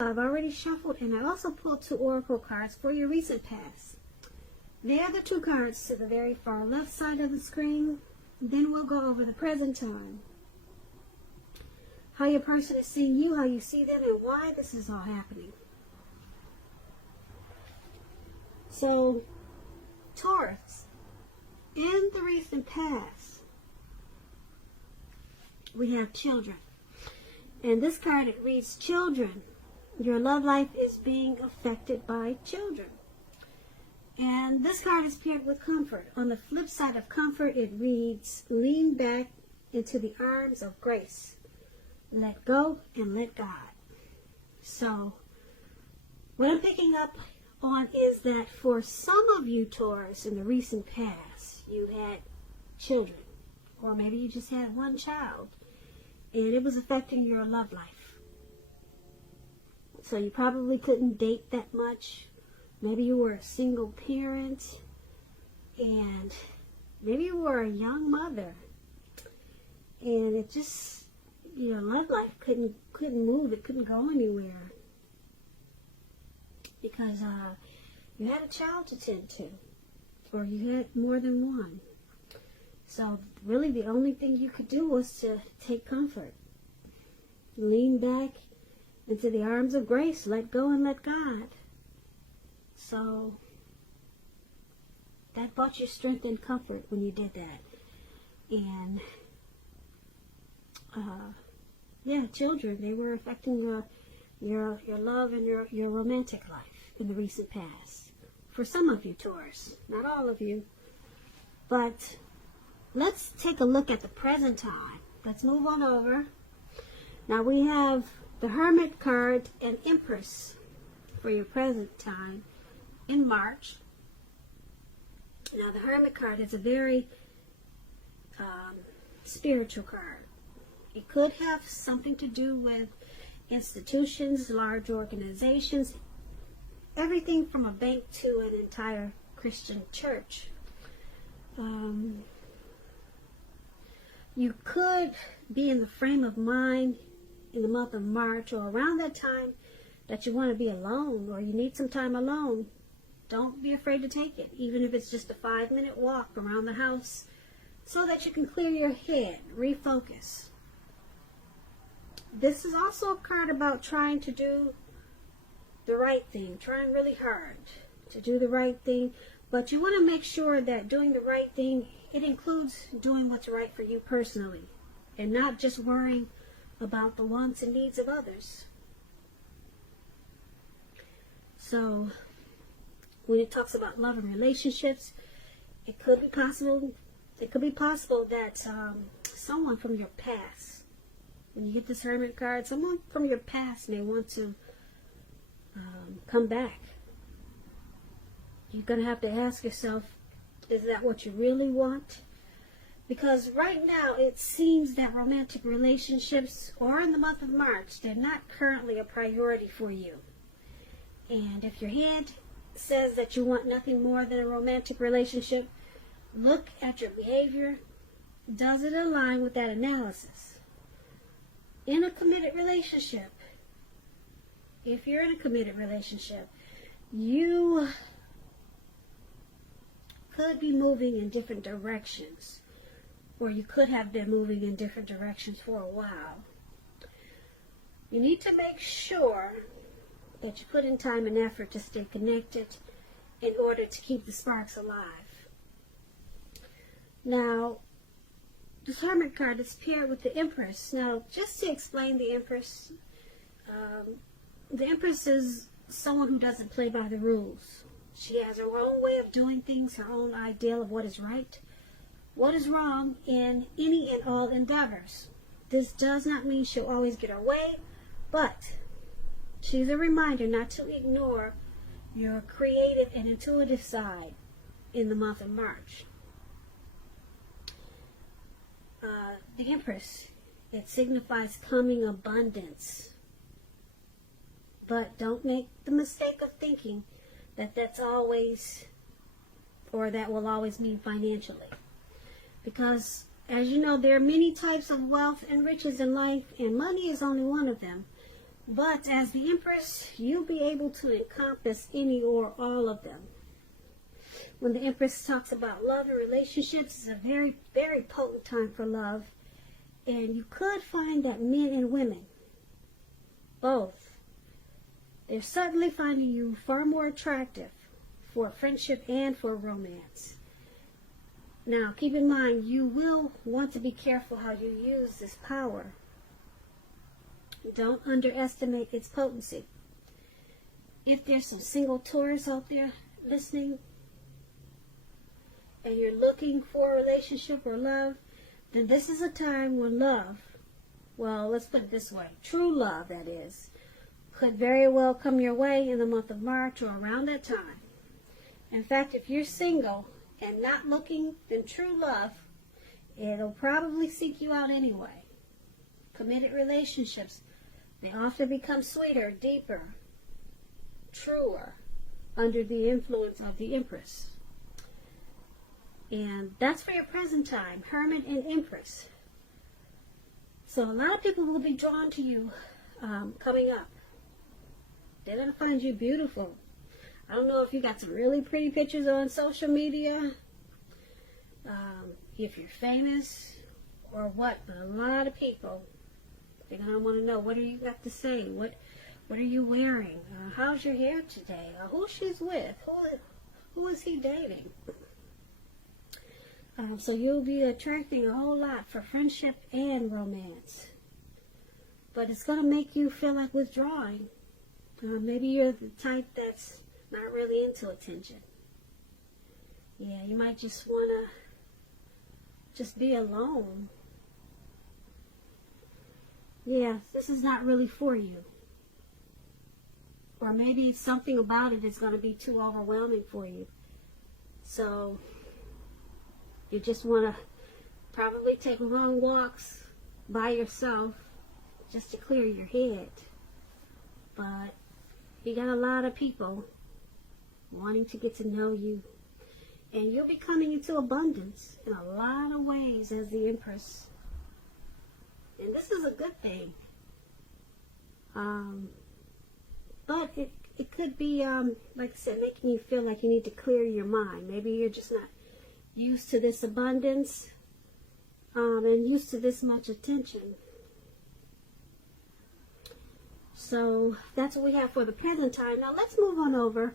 I've already shuffled, and I also pulled 2 oracle cards for your recent past. They are the 2 cards to the very far left side of the screen. Then we'll go over the present time, how your person is seeing you, how you see them, and why this is all happening. So, Taurus, in the recent past, we have children. And this card, it reads, children. Your love life is being affected by children. And this card is paired with comfort. On the flip side of comfort, it reads, lean back into the arms of grace. Let go and let God. So, what I'm picking up on is that for some of you, Taurus, in the recent past, you had children. Or maybe you just had one child. And it was affecting your love life. So you probably couldn't date that much. Maybe you were a single parent. And maybe you were a young mother. And it just, your love life couldn't move. It couldn't go anywhere. Because you had a child to tend to. Or you had more than one. So really the only thing you could do was to take comfort. Lean back into the arms of grace. Let go and let God. So that brought you strength and comfort when you did that. And yeah, children, they were affecting your love and your romantic life in the recent past. For some of you, Taurus, not all of you. But let's take a look at the present time. Let's move on over. Now we have the Hermit card and Empress for your present time in March. Now the Hermit card is a very spiritual card. It could have something to do with institutions, large organizations, everything from a bank to an entire Christian church. You could be in the frame of mind in the month of March or around that time that you want to be alone or you need some time alone. Don't be afraid to take it, even if it's just a 5-minute walk around the house so that you can clear your head, refocus. This is also a card about trying to do the right thing, trying really hard to do the right thing, but you want to make sure that doing the right thing, it includes doing what's right for you personally and not just worrying about the wants and needs of others. So when it talks about love and relationships, it could be possible that someone from your past, when you get this Hermit card, someone from your past may want to come back. You're going to have to ask yourself, is that what you really want? Because right now it seems that romantic relationships, or in the month of March, they're not currently a priority for you. And if your head says that you want nothing more than a romantic relationship, look at your behavior. Does it align with that analysis? In a committed relationship, if you're in a committed relationship, you could be moving in different directions, or you could have been moving in different directions for a while. You need to make sure that you put in time and effort to stay connected in order to keep the sparks alive. Now, this Hermit card is paired with the Empress. Now, just to explain the Empress is someone who doesn't play by the rules. She has her own way of doing things, her own ideal of what is right, what is wrong in any and all endeavors. This does not mean she'll always get her way, but she's a reminder not to ignore your creative and intuitive side in the month of March. The Empress, it signifies coming abundance. But don't make the mistake of thinking that that's always, or that will always mean financially. Because, as you know, there are many types of wealth and riches in life, and money is only one of them. But as the Empress, you'll be able to encompass any or all of them. When the Empress talks about love and relationships, it's a very, very potent time for love. And you could find that men and women, both, they're suddenly finding you far more attractive for friendship and for romance. Now, keep in mind, you will want to be careful how you use this power. Don't underestimate its potency. If there's some single Taurus out there listening, and you're looking for a relationship or love, then this is a time when love, well, let's put it this way, true love, that is, could very well come your way in the month of March or around that time. In fact, if you're single and not looking, then true love, it'll probably seek you out anyway. Committed relationships, they often become sweeter, deeper, truer under the influence of the Empress. And that's for your present time, Hermit and Empress. So a lot of people will be drawn to you coming up. They're going to find you beautiful. I don't know if you got some really pretty pictures on social media, if you're famous or what, but a lot of people, they're going to want to know, what do you got to say? What are you wearing? How's your hair today? Who she's with? Who is he dating? So you'll be attracting a whole lot for friendship and romance. But it's going to make you feel like withdrawing. Maybe you're the type that's not really into attention. Yeah, you might just want to just be alone. Yeah, this is not really for you. Or maybe something about it is going to be too overwhelming for you. So you just want to probably take long walks by yourself just to clear your head. But you got a lot of people wanting to get to know you. And you'll be coming into abundance in a lot of ways as the Empress. And this is a good thing. But it could be, like I said, making you feel like you need to clear your mind. Maybe you're just not used to this abundance and used to this much attention. So that's what we have for the present time. Now let's move on over.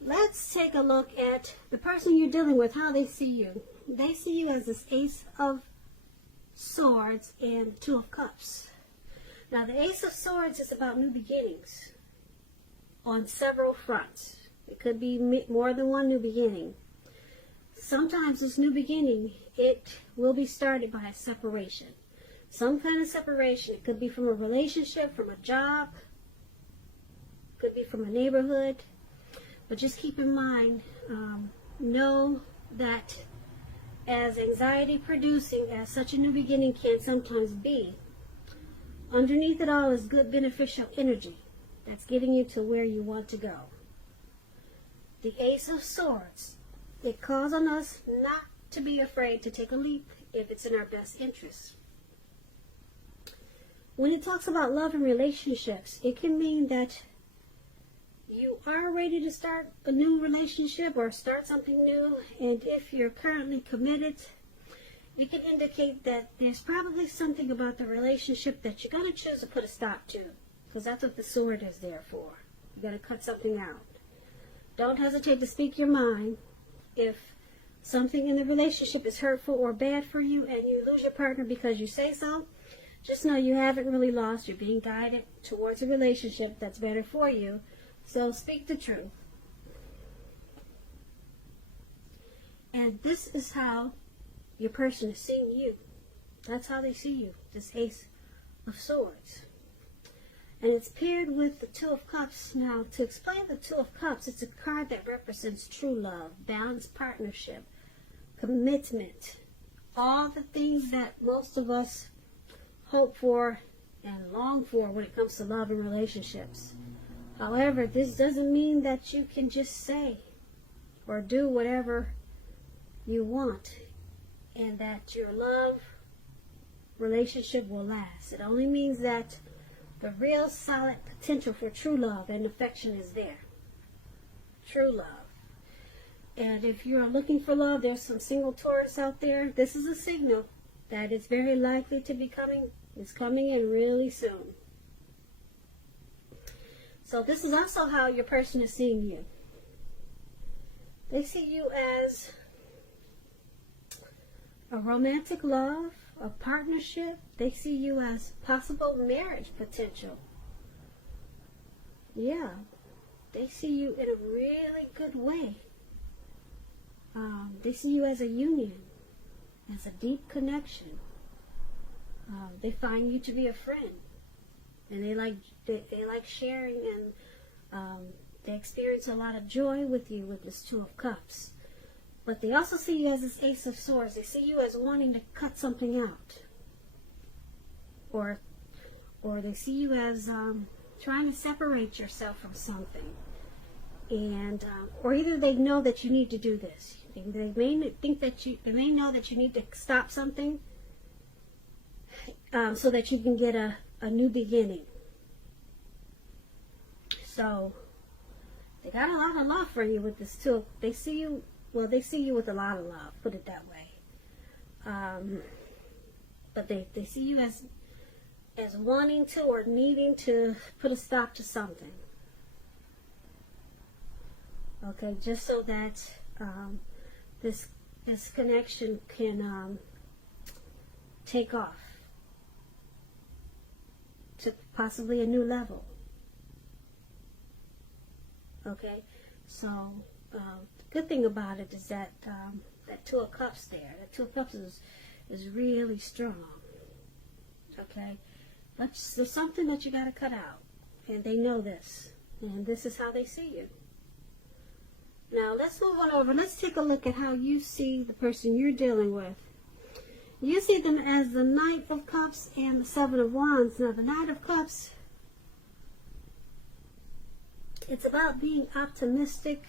Let's take a look at the person you're dealing with, how they see you. They see you as this Ace of Swords and Two of Cups. Now the Ace of Swords is about new beginnings on several fronts. It could be more than one new beginning. Sometimes this new beginning, it will be started by a separation. Some kind of separation. It could be from a relationship, from a job, could be from a neighborhood. But just keep in mind, know that as anxiety producing as such a new beginning can sometimes be, underneath it all is good beneficial energy that's getting you to where you want to go. The Ace of Swords, it calls on us not to be afraid to take a leap if it's in our best interest. When it talks about love and relationships, it can mean that you are ready to start a new relationship or start something new, and if you're currently committed, it can indicate that there's probably something about the relationship that you're going to choose to put a stop to, because that's what the sword is there for. You're going to cut something out. Don't hesitate to speak your mind. If something in the relationship is hurtful or bad for you and you lose your partner because you say so, just know you haven't really lost. You're being guided towards a relationship that's better for you. So speak the truth. And this is how your person is seeing you. That's how they see you, this Ace of Swords. And it's paired with the Two of Cups. Now, to explain the Two of Cups, it's a card that represents true love, balanced partnership, commitment, all the things that most of us hope for and long for when it comes to love and relationships. However, this doesn't mean that you can just say or do whatever you want and that your love relationship will last. It only means that The real solid potential for true love and affection is there. True love. And if you're looking for love, there's some single Taurus out there. This is a signal that it's very likely to be coming. It's coming in really soon. So this is also how your person is seeing you. They see you as a romantic love, a partnership. They see you as possible marriage potential. Yeah, they see you in a really good way. They see you as a union, as a deep connection. They find you to be a friend, and they like sharing, and they experience a lot of joy with you with this Two of Cups. But they also see you as this Ace of Swords. They see you as wanting to cut something out, or they see you as trying to separate yourself from something, and or either they know that you need to do this. They may think that they may know that you need to stop something, so that you can get a new beginning. So they got a lot of love for you with this too. They see you, well, they see you with a lot of love, put it that way. But they see you as wanting to or needing to put a stop to something. Okay, just so that this connection can take off to possibly a new level. Okay, so the good thing about it is that that Two of Cups there, that Two of Cups is really strong. Okay, but there's something that you got to cut out, and they know this, and this is how they see you. Now let's move on over. Let's take a look at how you see the person you're dealing with. You see them as the Knight of Cups and the Seven of Wands. Now the Knight of Cups, it's about being optimistic,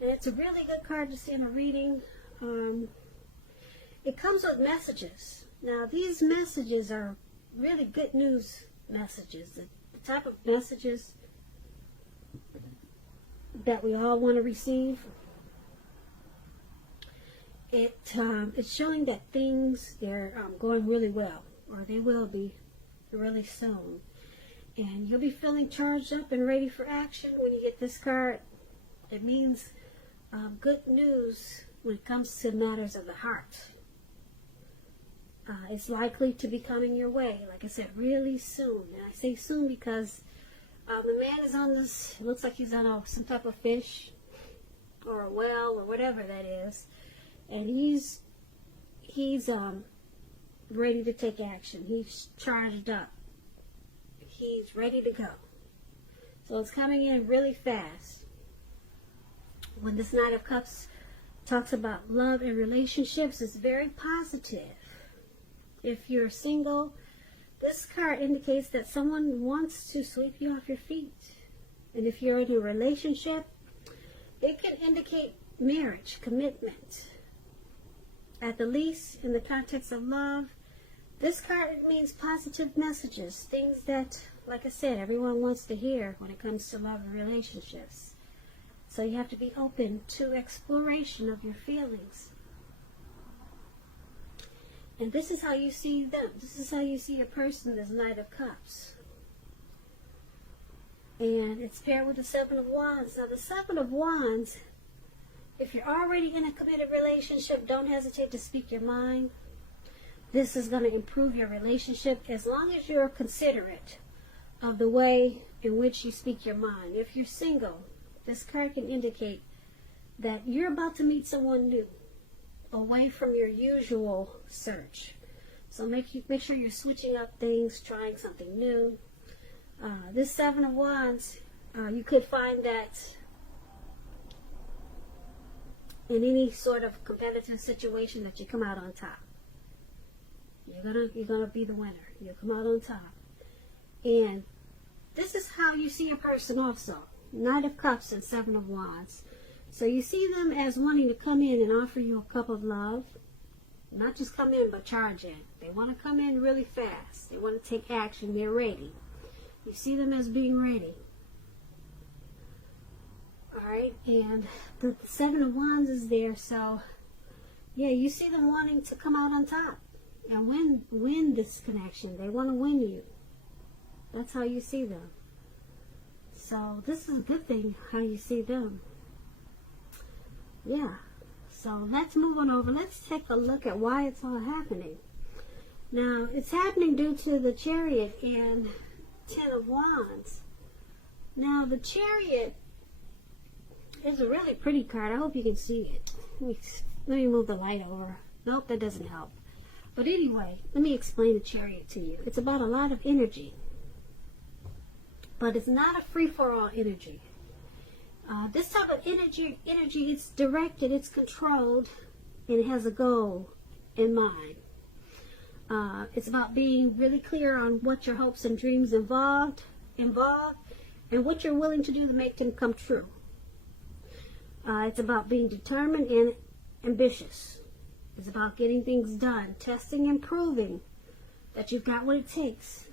and it's a really good card to see in a reading. It comes with messages. Now these messages are really good news messages, the type of messages that we all want to receive. It's showing that things, they're going really well, or they will be really soon. And you'll be feeling charged up and ready for action when you get this card. It means good news when it comes to matters of the heart. It's likely to be coming your way, like I said, really soon. And I say soon because the man is on this, it looks like he's on some type of fish or a well or whatever that is. And he's ready to take action. He's charged up. He's ready to go. So it's coming in really fast. When this Knight of Cups talks about love and relationships, it's very positive. If you're single, this card indicates that someone wants to sweep you off your feet. And if you're in a relationship, it can indicate marriage, commitment. At the least, in the context of love, this card means positive messages, things that, like I said, everyone wants to hear when it comes to love and relationships. So you have to be open to exploration of your feelings. And this is how you see them. This is how you see a person, this Knight of Cups. And it's paired with the Seven of Wands. Now the Seven of Wands, if you're already in a committed relationship, don't hesitate to speak your mind. This is going to improve your relationship as long as you're considerate of the way in which you speak your mind. If you're single, this card can indicate that you're about to meet someone new, away from your usual search. So make sure you're switching up things, trying something new. This Seven of Wands, you could find that in any sort of competitive situation that you come out on top. You're gonna be the winner. You'll come out on top. And this is how you see a person also. Knight of Cups and Seven of Wands. So you see them as wanting to come in and offer you a cup of love. Not just come in, but charge in. They want to come in really fast. They want to take action. They're ready. You see them as being ready. Alright, and the Seven of Wands is there, so yeah, you see them wanting to come out on top and win this connection. They want to win you. That's how you see them. So this is a good thing, how you see them. Yeah. So let's move on over. Let's take a look at why it's all happening. Now, it's happening due to the Chariot and Ten of Wands. Now, the Chariot is a really pretty card. I hope you can see it. Let me move the light over. Nope, that doesn't help. But anyway, let me explain the Chariot to you. It's about a lot of energy. But it's not a free-for-all energy. This type of energy, it's directed, it's controlled, and it has a goal in mind. It's about being really clear on what your hopes and dreams involve, and what you're willing to do to make them come true. It's about being determined and ambitious. It's about getting things done, testing and proving that you've got what it takes.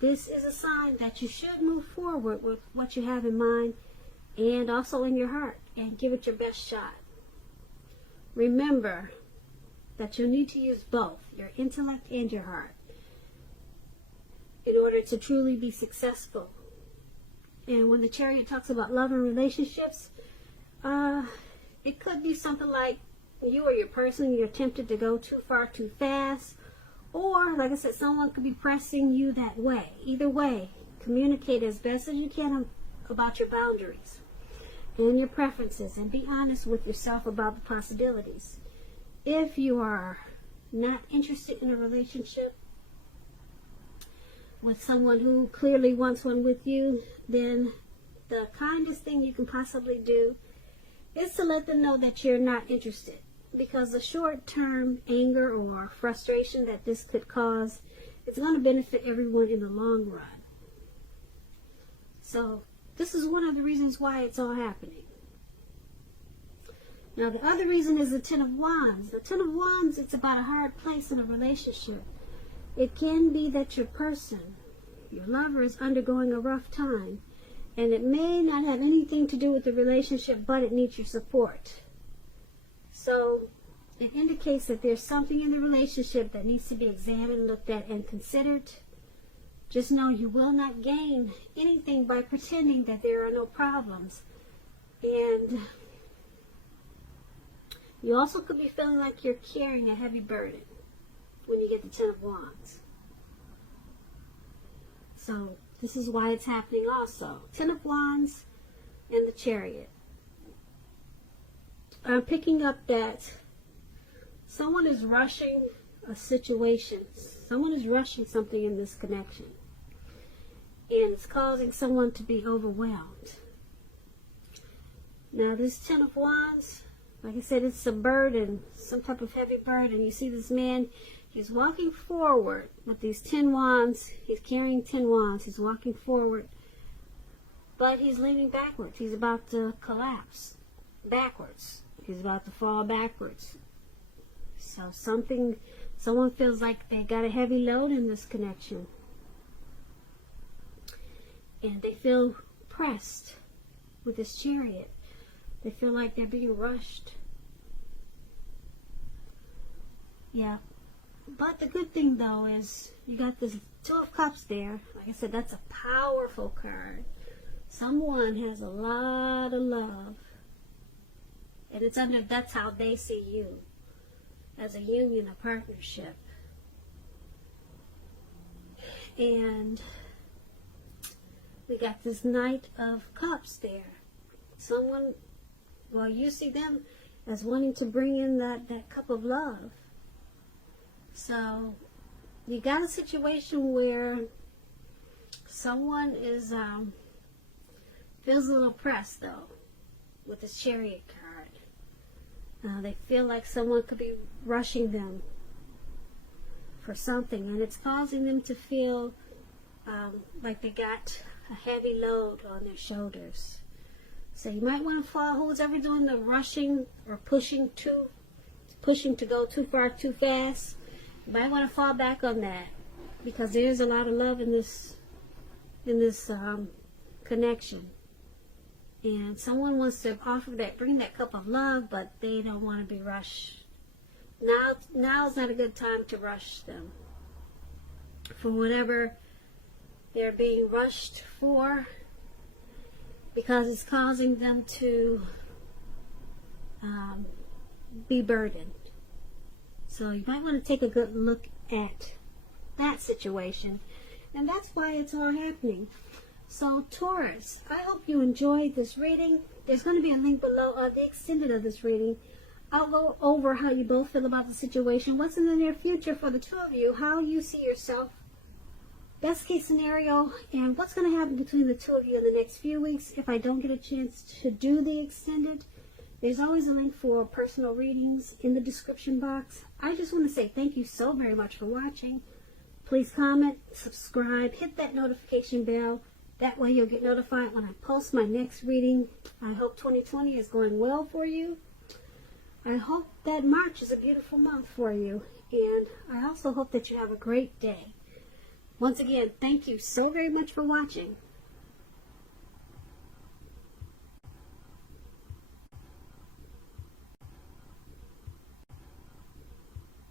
This is a sign that you should move forward with what you have in mind and also in your heart, and give it your best shot. Remember that you'll need to use both your intellect and your heart in order to truly be successful. And when the Chariot talks about love and relationships, it could be something like you or your person, you're tempted to go too far too fast, or like I said, someone could be pressing you that way. Either way, communicate as best as you can about your boundaries and your preferences, and be honest with yourself about the possibilities. If you are not interested in a relationship with someone who clearly wants one with you, then the kindest thing you can possibly do is to let them know that you're not interested, because the short-term anger or frustration that this could cause, it's going to benefit everyone in the long run. So this is one of the reasons why it's all happening. Now, the other reason is the Ten of Wands. The Ten of Wands, it's about a hard place in a relationship. It can be that your person, your lover, is undergoing a rough time, and it may not have anything to do with the relationship, but it needs your support. So it indicates that there's something in the relationship that needs to be examined, looked at, and considered. Just know you will not gain anything by pretending that there are no problems. And you also could be feeling like you're carrying a heavy burden when you get the Ten of Wands. So this is why it's happening also. Ten of Wands and the Chariot. I'm picking up that someone is rushing a situation. Someone is rushing something in this connection. And it's causing someone to be overwhelmed. Now this Ten of Wands, like I said, it's a burden, some type of heavy burden. You see this man, he's walking forward with these 10 wands. He's carrying 10 wands. He's walking forward, but he's leaning backwards. He's about to collapse backwards. He's about to fall backwards. So someone feels like they got a heavy load in this connection. And they feel pressed with this Chariot. They feel like they're being rushed. Yeah. But the good thing, though, is you got this Two of Cups there. Like I said, that's a powerful card. Someone has a lot of love. And that's how they see you. As a union, a partnership. And we got this Knight of Cups there. Someone, well, you see them as wanting to bring in that cup of love. So you got a situation where someone is feels a little pressed, though, with this Chariot card. They feel like someone could be rushing them for something, and it's causing them to feel like they got a heavy load on their shoulders. So you might want to follow who's ever doing the rushing or pushing to go too far too fast. You might want to fall back on that, because there's a lot of love in this in this connection. And someone wants to offer that, bring that cup of love, but they don't want to be rushed. Now's not a good time to rush them for whatever they're being rushed for, because it's causing them to be burdened. So you might want to take a good look at that situation, and that's why it's all happening. So Taurus, I hope you enjoyed this reading. There's going to be a link below of the extended of this reading. I'll go over how you both feel about the situation, what's in the near future for the two of you, how you see yourself, best case scenario, and what's going to happen between the two of you in the next few weeks. If I don't get a chance to do the extended, there's always a link for personal readings in the description box. I just want to say thank you so very much for watching. Please comment, subscribe, hit that notification bell. That way you'll get notified when I post my next reading. I hope 2020 is going well for you. I hope that March is a beautiful month for you. And I also hope that you have a great day. Once again, thank you so very much for watching.